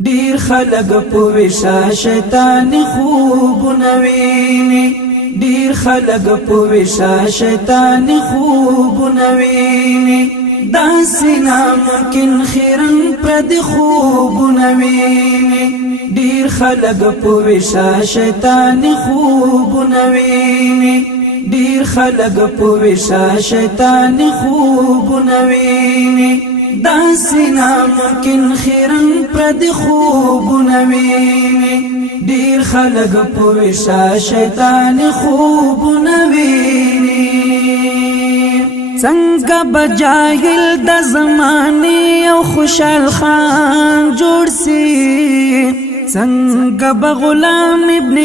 ډیر خلق په وشا شیطان خوبونه ویني ډیر خلق په وشا شیطان خوبونه ویني داسې ناممکن خیرن پر د خوبونه ویني ډیر خلق په وشا شیطان خوبونه ویني ډیر خلق په وشا شیطان خوبونه ویني داسې ناممکن خیرن پر د خوبونه ویني ډیر خلق په وشا شیطان خوبونه ویني څنګه بجاهل د زمانه او خوشحال خان جوړ سي څنګه بغلام ابن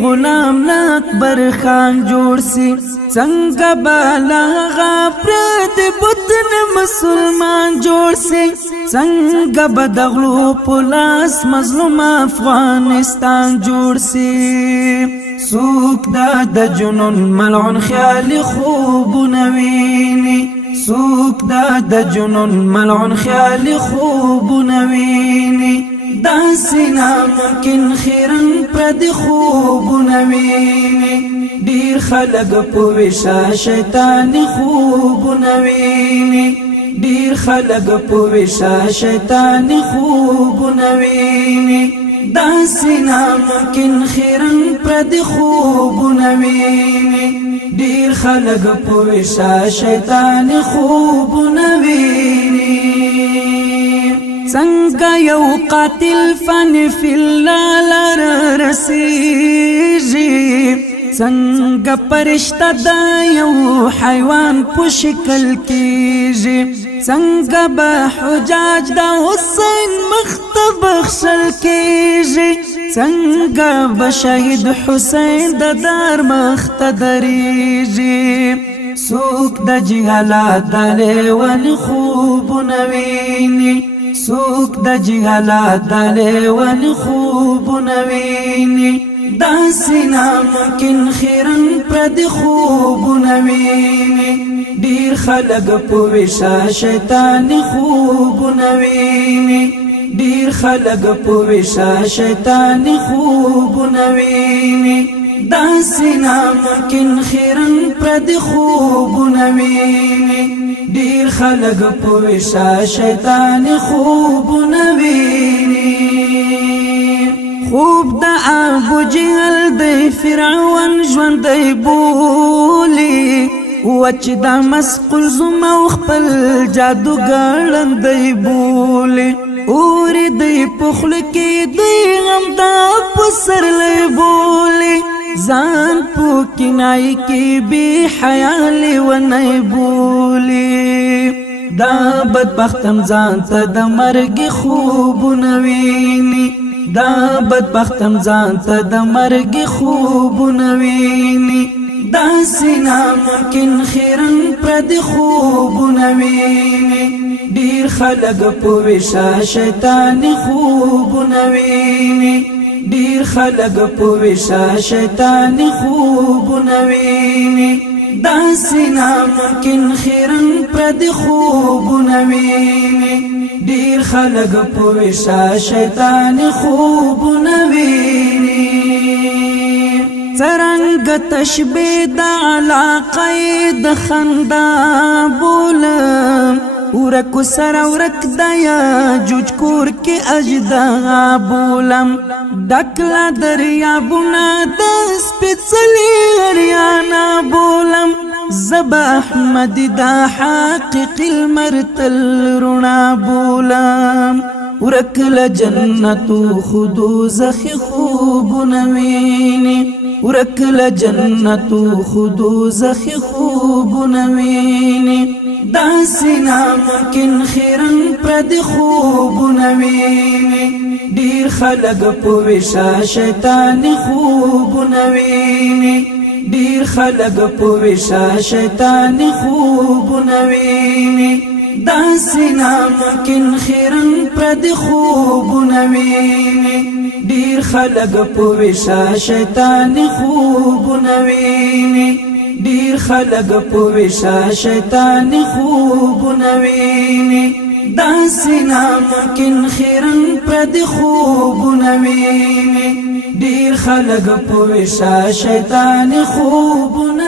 غلام اکبر خان جوړ سي څنګه بلاغا پرد بطن مسلمان جوړ سي څنګه بدغلو پولاس مظلوم افغانستان جوړ سي سوک د جنون ملعون خیال خوبونه ویني سوک د جنون ملعون خیال خوبونه ویني داسې ناممکن خیرن پر د خوبونه ویني ډیر خلق په وشا شیطان خوبونه ویني ډیر خلق په وشا شیطان خوبونه ویني داسې ناممکن خیرن پر د خوبونه ویني ډیر خلق په وشا شیطان خوبونه ویني څنګه یو قاتل فن فی الله لار رسیږي څنګه پرشتہ د یو حیوان په شکل کېږي څنګه به حجاج د حسین مختبخشل کېږي څنګه به شهید حسین د دار مختدریږي څوک د جهالت د لیوان خوبونه ویني څوک د جهالت د لیوان خوبونه ویني داسې ناممکن خیرن پر د خوبونه ویني ډیر خلق په وشا شیطان خوبونه ویني ډیر خلق په وشا شیطان خوبونه ویني داسې ناممکن خیرن پر د خوبونه ویني ډیر خلق په وشا شیطان خوبونه ویني خوب د ابو جهل د فرعون ژوند بولی وچ د مسقل زما خپل جادو ګړندې بولی اور دې پخل کې دې غم د پسرلې بولی ځان په کنای کې به حیال ونې بولی دا بدبختم ځان ته د مرګ خوبونه ویني دا بدبختم ځان ته د مرګ خوبونه ویني داسې ناممکن خیرن پر د خوبونه ویني ډیر خلق په وشا شیطان خوبونه ویني ډیر خلق په وشا شیطان خوبونه ویني داسې ناممکن خیرن پر د خوبونه ویني ډیر خلق په وشا شیطان خوبونه ویني څرنګه تشبیه د علاقه د خندا بولم ورکو سره ورک د یاجوج کور کې اجدا بولم ډکلا دریابونه د سپېڅلي هریانا بولم زب احمد دا حقیق المرتل رڼا بولم ورکل جنتو خودو زخی خوبونه ویني ورکل جنتو خودو زخی خوبونه ویني داسې ناممکن خیرن پر د خوبونه ویني ډیر خلق په وشا شیطان خوبونه ویني ډیر خلق په وشا شیطان خوبونه ویني داسې ناممکن خیرن پر د خوبونه ویني ډیر خلق په وشا شیطان خوبونه ویني ډیر خلق په وشا شیطان خوبونه ویني داسې ناممکن خیرن پردي خوبونه ویني ډېر خلک په ویشا شیطاني خوبونه